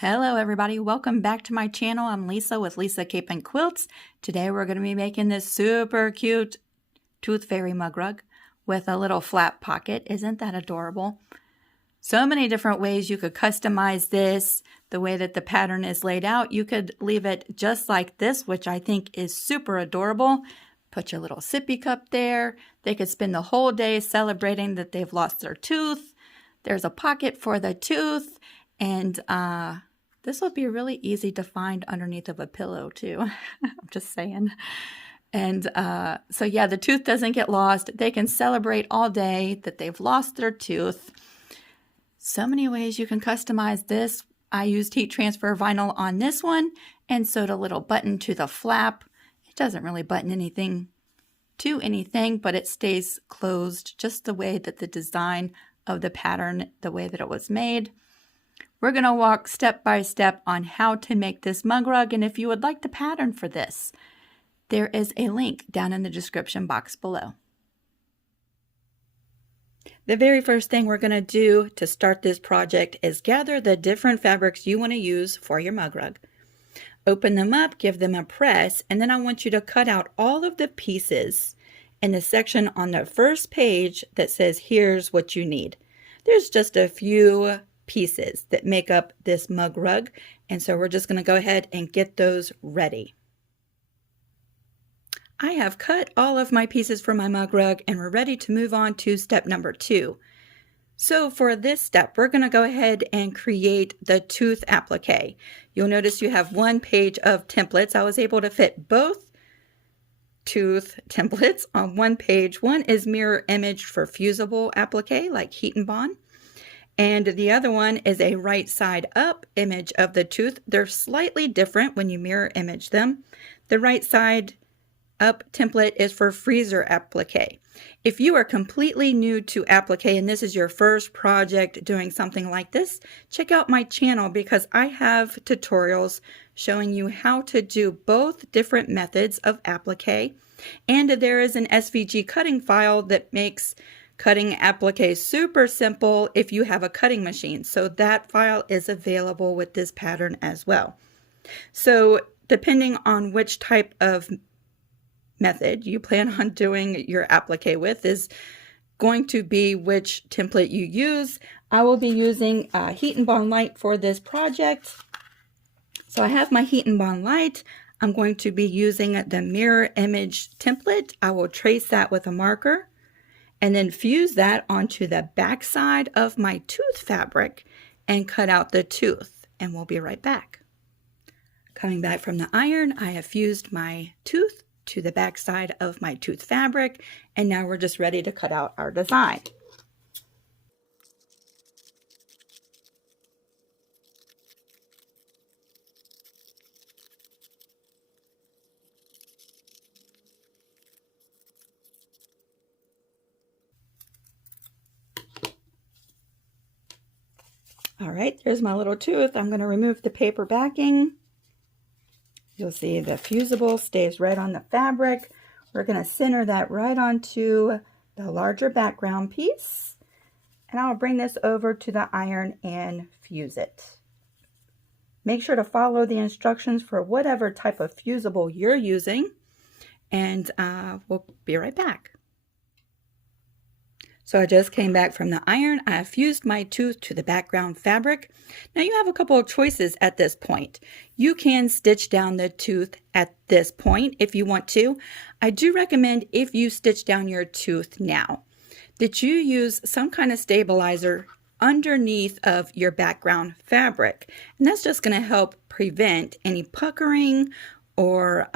Hello everybody, welcome back to my channel. I'm Lisa with Lisa Capen Quilts. Today we're going to be making this super cute Tooth Fairy Mugrug with a little flap pocket. Isn't that adorable? So many different ways you could customize this. The way that the pattern is laid out, you could leave it just like this, which I think is super adorable. Put your little sippy cup there. They could spend the whole day celebrating that they've lost their tooth. There's a pocket for the tooth, and this will be really easy to find underneath of a pillow too. I'm just saying. And so yeah, the tooth doesn't get lost. They can celebrate all day that they've lost their tooth. So many ways you can customize this. I used heat transfer vinyl on this one and sewed a little button to the flap. It doesn't really button anything to anything, but it stays closed just the way that the design of the pattern, the way that it was made. We're going to walk step by step on how to make this mug rug, and if you would like the pattern for this, there is a link down in the description box below. The very first thing we're going to do to start this project is gather the different fabrics you want to use for your mug rug. Open them up, give them a press, and then I want you to cut out all of the pieces in the section on the first page that says, here's what you need. There's just a few pieces that make up this mug rug, and so we're just going to go ahead and get those ready. I have cut all of my pieces for my mug rug, and we're ready to move on to step number 2. So for this step, we're going to go ahead and create the tooth applique. You'll notice you have one page of templates. I was able to fit both tooth templates on one page. One is mirror image for fusible applique like heat and bond. And the other one is a right side up image of the tooth. They're slightly different when you mirror image them. The right side up template is for freezer applique. If you are completely new to applique and this is your first project doing something like this, check out my channel because I have tutorials showing you how to do both different methods of applique. And there is an SVG cutting file that makes cutting applique super simple if you have a cutting machine. So that file is available with this pattern as well. So depending on which type of method you plan on doing your applique with is going to be which template you use. I will be using Heat and Bond Light for this project. So I have my Heat and Bond Light. I'm going to be using the mirror image template. I will trace that with a marker and then fuse that onto the back side of my tooth fabric and cut out the tooth, and we'll be right back. Coming back from the iron, I have fused my tooth to the back side of my tooth fabric, and now we're just ready to cut out our design. All right, there's my little tooth. I'm going to remove the paper backing. You'll see the fusible stays right on the fabric. We're going to center that right onto the larger background piece. And I'll bring this over to the iron and fuse it. Make sure to follow the instructions for whatever type of fusible you're using. And we'll be right back. So I just came back from the iron. I fused my tooth to the background fabric. Now you have a couple of choices at this point. You can stitch down the tooth at this point if you want to. I do recommend if you stitch down your tooth now that you use some kind of stabilizer underneath of your background fabric. And that's just going to help prevent any puckering or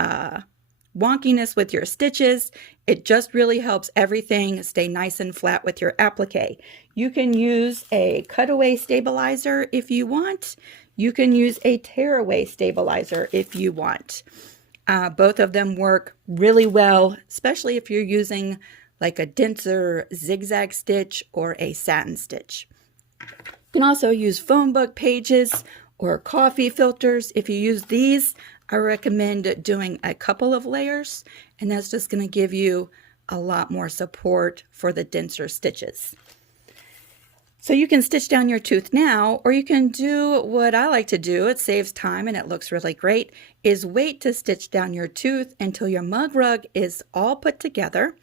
wonkiness with your stitches. It just really helps everything stay nice and flat with your applique. You can use a cutaway stabilizer if you want. You can use a tearaway stabilizer if you want. Both of them work really well, especially if you're using like a denser zigzag stitch or a satin stitch. You can also use phone book pages or coffee filters. If you use these, I recommend doing a couple of layers, and that's just going to give you a lot more support for the denser stitches. So you can stitch down your tooth now, or you can do what I like to do, it saves time and it looks really great, is wait to stitch down your tooth until your mug rug is all put together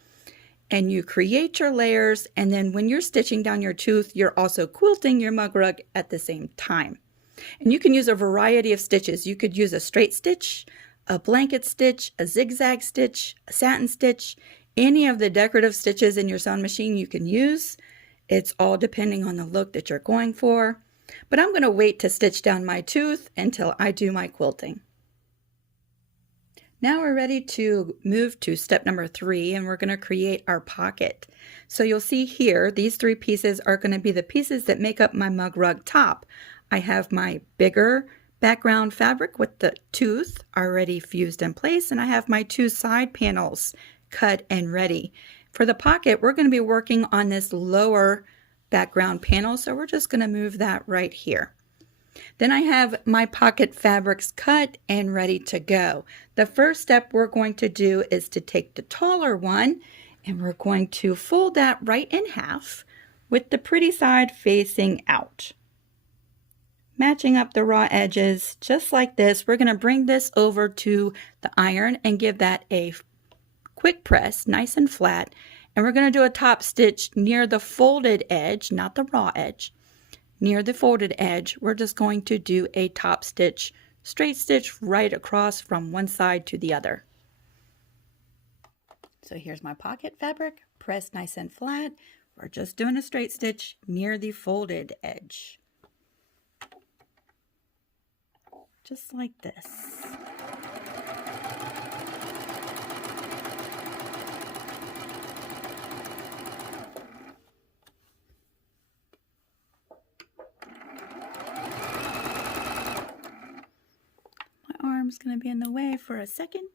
and you create your layers, and then when you're stitching down your tooth, you're also quilting your mug rug at the same time. And you can use a variety of stitches. You could use a straight stitch, a blanket stitch, a zigzag stitch, a satin stitch, any of the decorative stitches in your sewing machine you can use. It's all depending on the look that you're going for. But I'm going to wait to stitch down my tooth until I do my quilting. Now we're ready to move to step number 3, and we're going to create our pocket. So you'll see here, these 3 pieces are going to be the pieces that make up my mug rug top. I have my bigger background fabric with the tooth already fused in place, and I have my 2 side panels cut and ready. For the pocket, we're going to be working on this lower background panel, so we're just going to move that right here. Then I have my pocket fabrics cut and ready to go. The first step we're going to do is to take the taller one, and we're going to fold that right in half with the pretty side facing out. Matching up the raw edges just like this. We're going to bring this over to the iron and give that a quick press, nice and flat, and we're going to do a top stitch near the folded edge, not the raw edge. Near the folded edge, we're just going to do a top stitch, straight stitch right across from one side to the other. So here's my pocket fabric, pressed nice and flat. We're just doing a straight stitch near the folded edge. Just like this. Arm's going to be in the way for a second.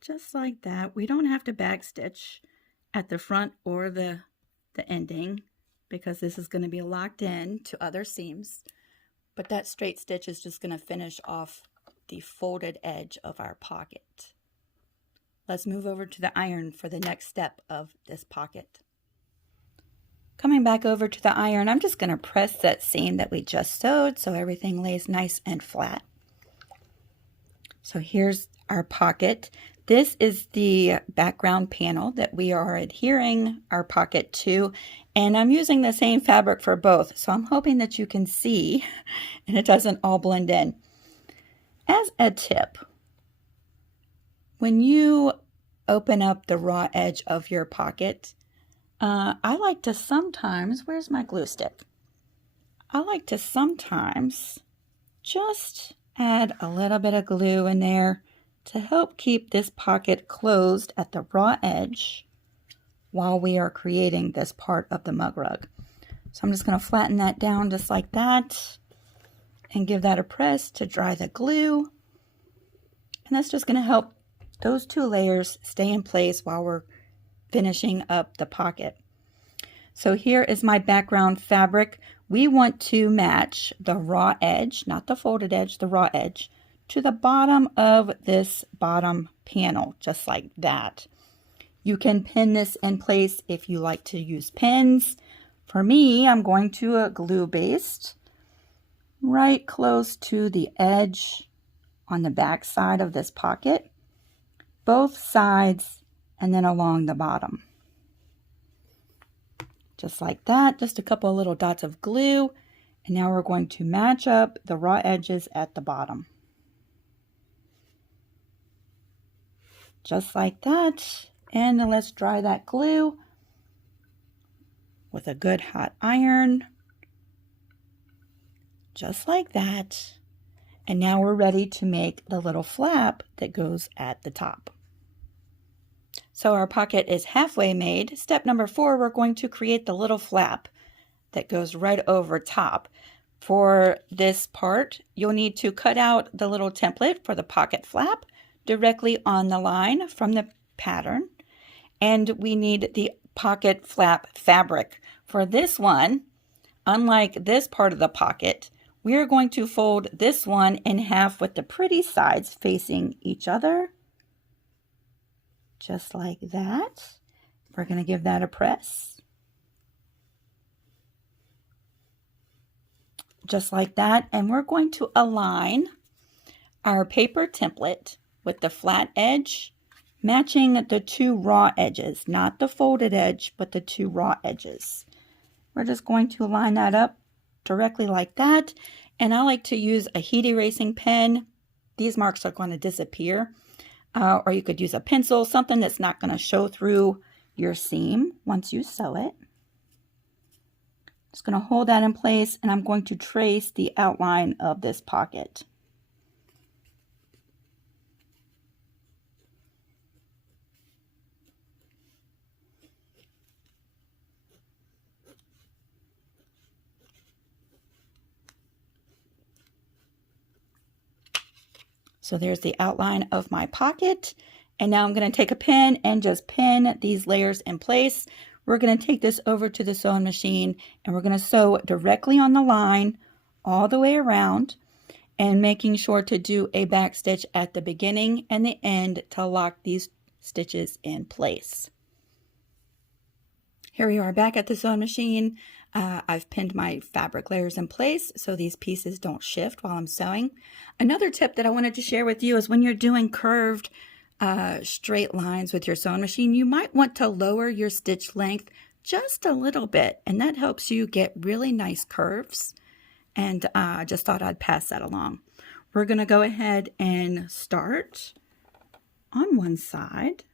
Just like that. We don't have to backstitch at the front or the ending because this is going to be locked in to other seams. But that straight stitch is just going to finish off the folded edge of our pocket. Let's move over to the iron for the next step of this pocket. Coming back over to the iron, I'm just going to press that seam that we just sewed so everything lays nice and flat. So here's our pocket. This is the background panel that we are adhering our pocket to, and I'm using the same fabric for both, so I'm hoping that you can see and it doesn't all blend in. As a tip, when you open up the raw edge of your pocket, I like to sometimes, where's my glue stick? I like to sometimes just add a little bit of glue in there to help keep this pocket closed at the raw edge while we are creating this part of the mug rug. So I'm just going to flatten that down just like that and give that a press to dry the glue. And that's just going to help those 2 layers stay in place while we're finishing up the pocket. So here is my background fabric. We want to match the raw edge, not the folded edge, the raw edge, to the bottom of this bottom panel, just like that. You can pin this in place if you like to use pins. For me, I'm going to glue based right close to the edge on the back side of this pocket, both sides, and then along the bottom. Just like that, just a couple of little dots of glue, and now we're going to match up the raw edges at the bottom. Just like that, and then let's dry that glue with a good hot iron. Just like that, and now we're ready to make the little flap that goes at the top. So our pocket is halfway made. Step number 4, we're going to create the little flap that goes right over top. For this part, you'll need to cut out the little template for the pocket flap directly on the line from the pattern. And we need the pocket flap fabric. For this one, unlike this part of the pocket, we are going to fold this one in half with the pretty sides facing each other. Just like that. We're going to give that a press. Just like that. And we're going to align our paper template with the flat edge, matching the two raw edges, not the folded edge, but the two raw edges. We're just going to line that up directly like that. And I like to use a heat erasing pen. These marks are going to disappear. Or you could use a pencil, something that's not going to show through your seam once you sew it. Just going to hold that in place, and I'm going to trace the outline of this pocket. So there's the outline of my pocket. And now I'm going to take a pin and just pin these layers in place. We're going to take this over to the sewing machine and we're going to sew directly on the line all the way around, and making sure to do a back stitch at the beginning and the end to lock these stitches in place. Here we are back at the sewing machine. I've pinned my fabric layers in place so these pieces don't shift while I'm sewing. Another tip that I wanted to share with you is when you're doing curved straight lines with your sewing machine, you might want to lower your stitch length just a little bit, and that helps you get really nice curves. And I just thought I'd pass that along. We're going to go ahead and start on one side.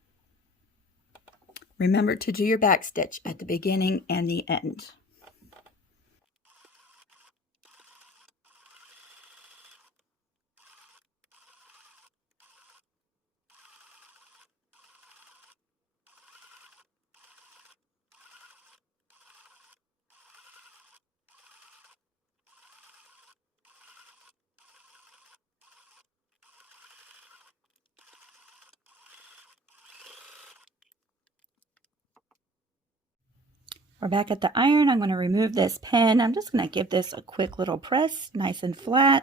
Remember to do your back stitch at the beginning and the end. We're back at the iron. I'm going to remove this pen. I'm just going to give this a quick little press, nice and flat.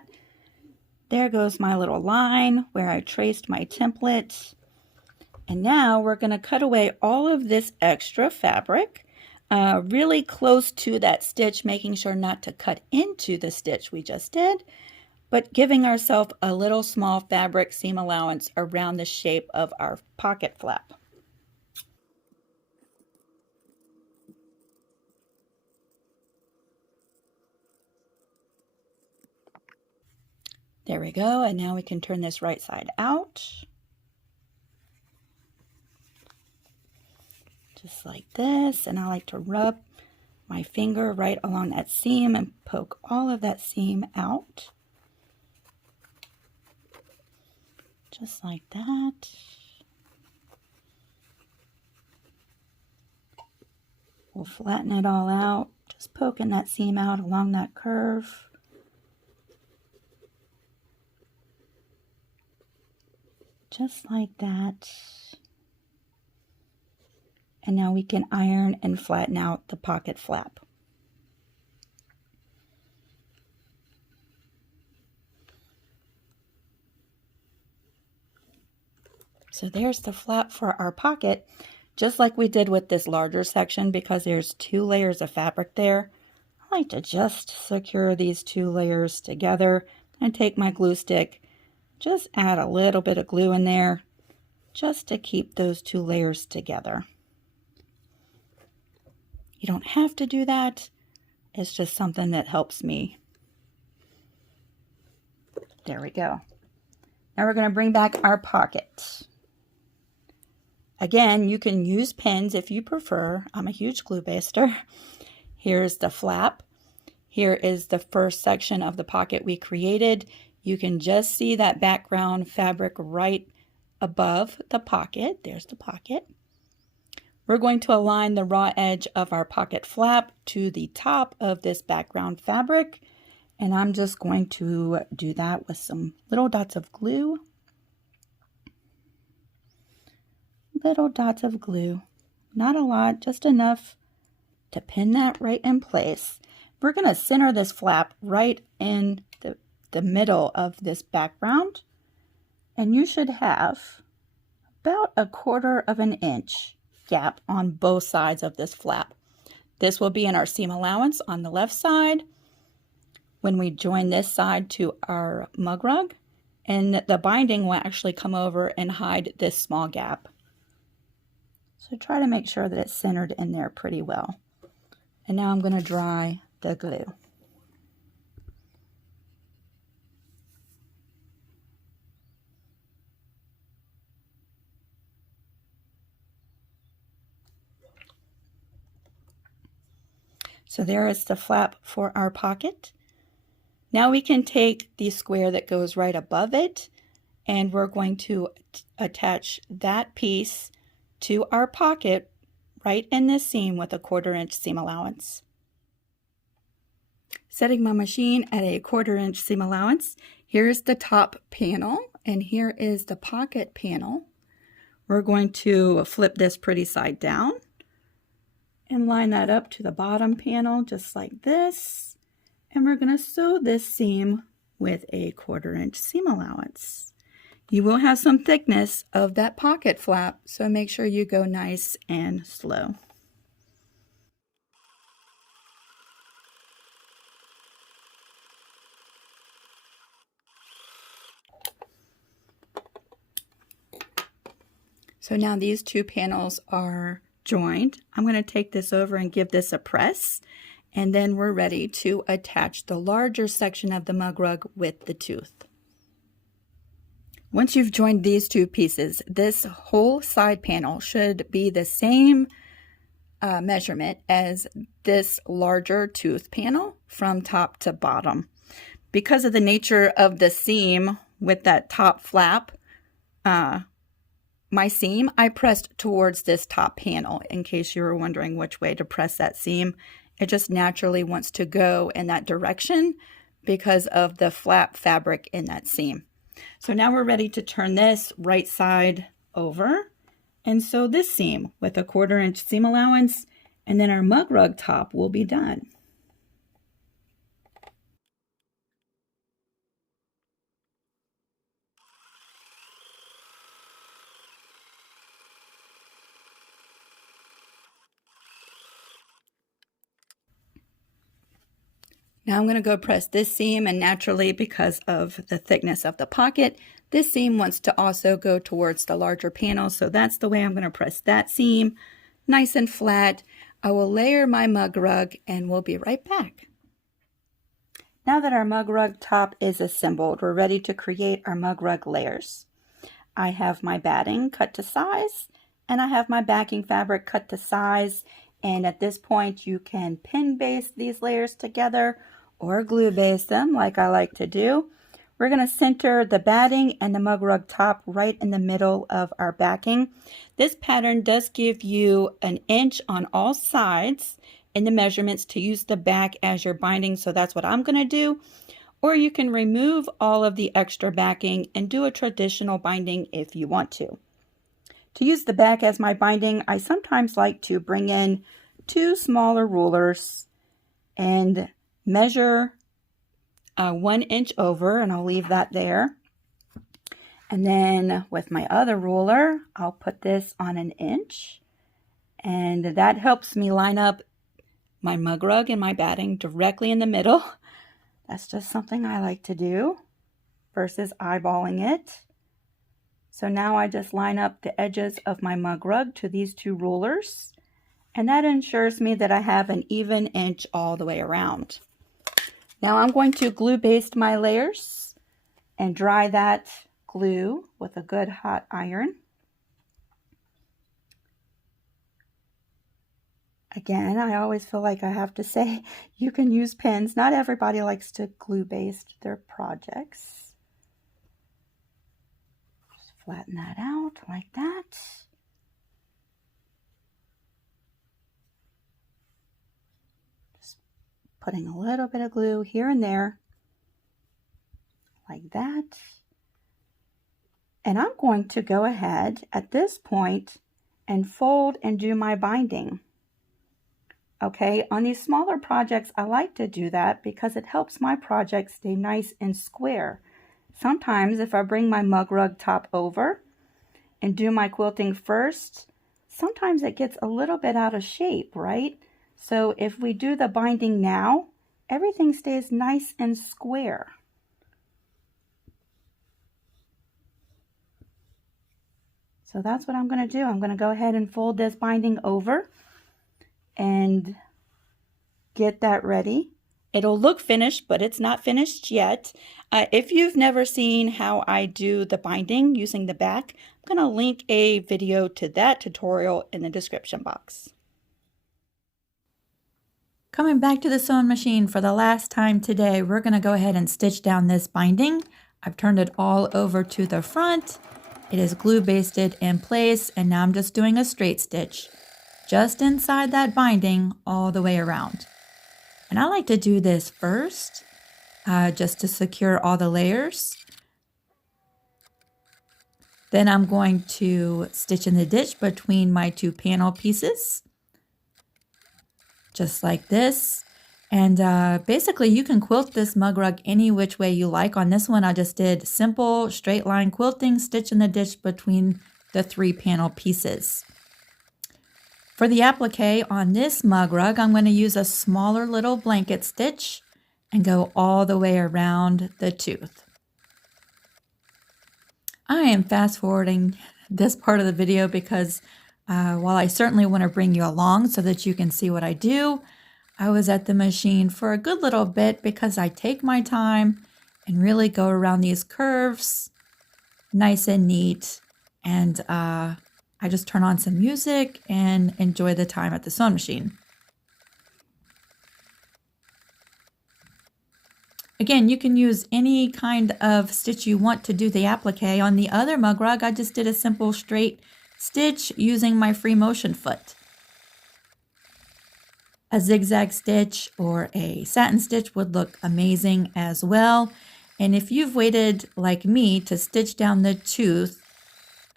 There goes my little line where I traced my template. And now we're going to cut away all of this extra fabric, really close to that stitch, making sure not to cut into the stitch we just did, but giving ourselves a little small fabric seam allowance around the shape of our pocket flap. There we go, and now we can turn this right side out. Just like this, and I like to rub my finger right along that seam and poke all of that seam out. Just like that. We'll flatten it all out, just poking that seam out along that curve. Just like that. And now we can iron and flatten out the pocket flap. So there's the flap for our pocket, just like we did with this larger section, because there's 2 layers of fabric there. I like to just secure these 2 layers together and take my glue stick. Just add a little bit of glue in there just to keep those 2 layers together. You don't have to do that. It's just something that helps me. There we go. Now we're going to bring back our pocket. Again, you can use pins if you prefer. I'm a huge glue baster. Here's the flap. Here is the first section of the pocket we created. You can just see that background fabric right above the pocket. There's the pocket. We're going to align the raw edge of our pocket flap to the top of this background fabric. And I'm just going to do that with some little dots of glue. Little dots of glue. Not a lot, just enough to pin that right in place. We're going to center this flap right in the middle of this background, and you should have about 1/4 of an inch gap on both sides of this flap. This will be in our seam allowance on the left side when we join this side to our mug rug, and the binding will actually come over and hide this small gap. So try to make sure that it's centered in there pretty well. And now I'm going to dry the glue. So there is the flap for our pocket. Now we can take the square that goes right above it, and we're going to attach that piece to our pocket right in this seam with a 1/4 inch seam allowance. Setting my machine at a 1/4 inch seam allowance, here's the top panel and here is the pocket panel. We're going to flip this pretty side down and line that up to the bottom panel just like this. And we're going to sew this seam with a 1/4 inch seam allowance. You will have some thickness of that pocket flap, so make sure you go nice and slow. So now these two panels are joined. I'm going to take this over and give this a press, and then we're ready to attach the larger section of the mug rug with the tooth. Once you've joined these two pieces, this whole side panel should be the same measurement as this larger tooth panel from top to bottom. Because of the nature of the seam with that top flap, my seam, I pressed towards this top panel in case you were wondering which way to press that seam. It just naturally wants to go in that direction because of the flap fabric in that seam. So now we're ready to turn this right side over and sew this seam with a 1/4 inch seam allowance, and then our mug rug top will be done. Now I'm going to go press this seam, and naturally, because of the thickness of the pocket, this seam wants to also go towards the larger panel, so that's the way I'm going to press that seam nice and flat. I will layer my mug rug and we'll be right back. Now that our mug rug top is assembled, we're ready to create our mug rug layers. I have my batting cut to size, and I have my backing fabric cut to size. And at this point, you can pin base these layers together or glue base them like I like to do. We're going to center the batting and the mug rug top right in the middle of our backing. This pattern does give you an inch on all sides in the measurements to use the back as your binding, so that's what I'm going to do. Or you can remove all of the extra backing and do a traditional binding if you want to. To use the back as my binding, I sometimes like to bring in 2 smaller rulers and measure 1 inch over, and I'll leave that there. And then with my other ruler, I'll put this on 1 inch, and that helps me line up my mug rug and my batting directly in the middle. That's just something I like to do versus eyeballing it. So now I just line up the edges of my mug rug to these 2 rulers, and that ensures me that I have an even inch all the way around. Now I'm going to glue baste my layers and dry that glue with a good hot iron. Again, I always feel like I have to say you can use pins. Not everybody likes to glue baste their projects. Just flatten that out like that. Just putting a little bit of glue here and there like that. And I'm going to go ahead at this point and fold and do my binding. Okay, on these smaller projects, I like to do that because it helps my project stay nice and square. Sometimes if I bring my mug rug top over and do my quilting first, sometimes it gets a little bit out of shape, right? So if we do the binding now, everything stays nice and square. So that's what I'm going to do. I'm going to go ahead and fold this binding over and get that ready. It'll look finished, but it's not finished yet. If you've never seen how I do the binding using the back, I'm going to link a video to that tutorial in the description box. Coming back to the sewing machine for the last time today, we're going to go ahead and stitch down this binding. I've turned it all over to the front. It is glue basted in place, and now I'm just doing a straight stitch just inside that binding all the way around. And I like to do this first just to secure all the layers. Then I'm going to stitch in the ditch between my two panel pieces, just like this. And basically you can quilt this mug rug any which way you like. On this one I just did simple straight line quilting, stitch in the ditch between the 3 panel pieces. For the applique on this mug rug, I'm going to use a smaller little blanket stitch and go all the way around the tooth. I am fast forwarding this part of the video because while I certainly want to bring you along so that you can see what I do, I was at the machine for a good little bit because I take my time and really go around these curves nice and neat, and I just turn on some music and enjoy the time at the sewing machine. Again, you can use any kind of stitch you want to do the applique. On the other mug rug, I just did a simple straight stitch using my free motion foot. A zigzag stitch or a satin stitch would look amazing as well. And if you've waited like me to stitch down the tooth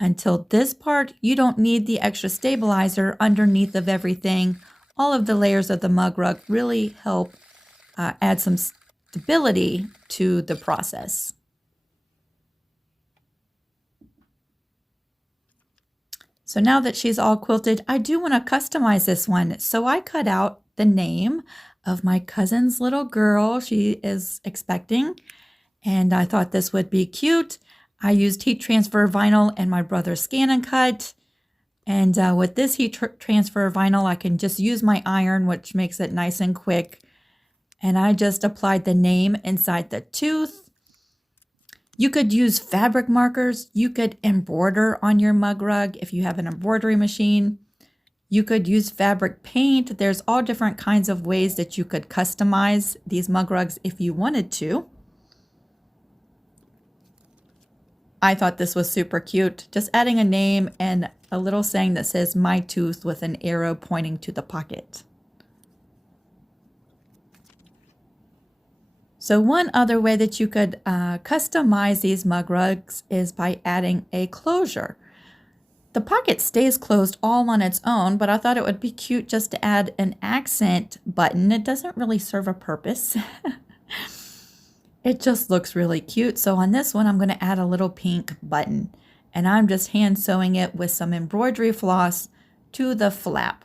until this part, you don't need the extra stabilizer underneath of everything. All of the layers of the mug rug really help add some stability to the process. So now that she's all quilted, I do want to customize this one. So I cut out the name of my cousin's little girl she is expecting, and I thought this would be cute. I used heat transfer vinyl and my brother's Scan and Cut, and with this heat transfer vinyl I can just use my iron, which makes it nice and quick, and I just applied the name inside the tooth. You could use fabric markers. You could embroider on your mug rug if you have an embroidery machine. You could use fabric paint. There's all different kinds of ways that you could customize these mug rugs if you wanted to. I thought this was super cute. Just adding a name and a little saying that says "My Tooth" with an arrow pointing to the pocket. So one other way that you could customize these mug rugs is by adding a closure. The pocket stays closed all on its own, but I thought it would be cute just to add an accent button. It doesn't really serve a purpose. It just looks really cute. So on this one, I'm going to add a little pink button, and I'm just hand sewing it with some embroidery floss to the flap.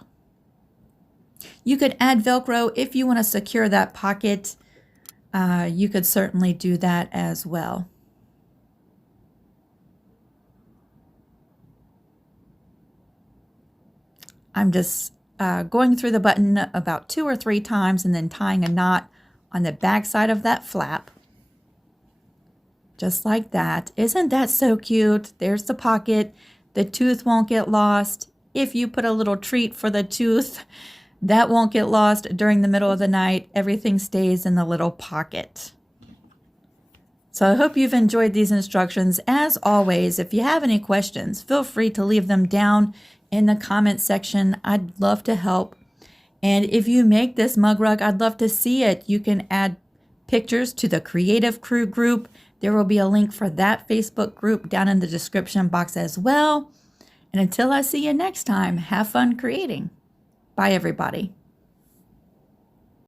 You could add Velcro if you want to secure that pocket. You could certainly do that as well. I'm just going through the button about 2 or 3 times and then tying a knot on the back side of that flap. Just like that. Isn't that so cute? There's the pocket. The tooth won't get lost. If you put a little treat for the tooth, that won't get lost during the middle of the night. Everything stays in the little pocket. So I hope you've enjoyed these instructions. As always, if you have any questions, feel free to leave them down in the comment section. I'd love to help. And if you make this mug rug, I'd love to see it. You can add pictures to the Creative Crew group. There will be a link for that Facebook group down in the description box as well. And until I see you next time, have fun creating. Bye, everybody.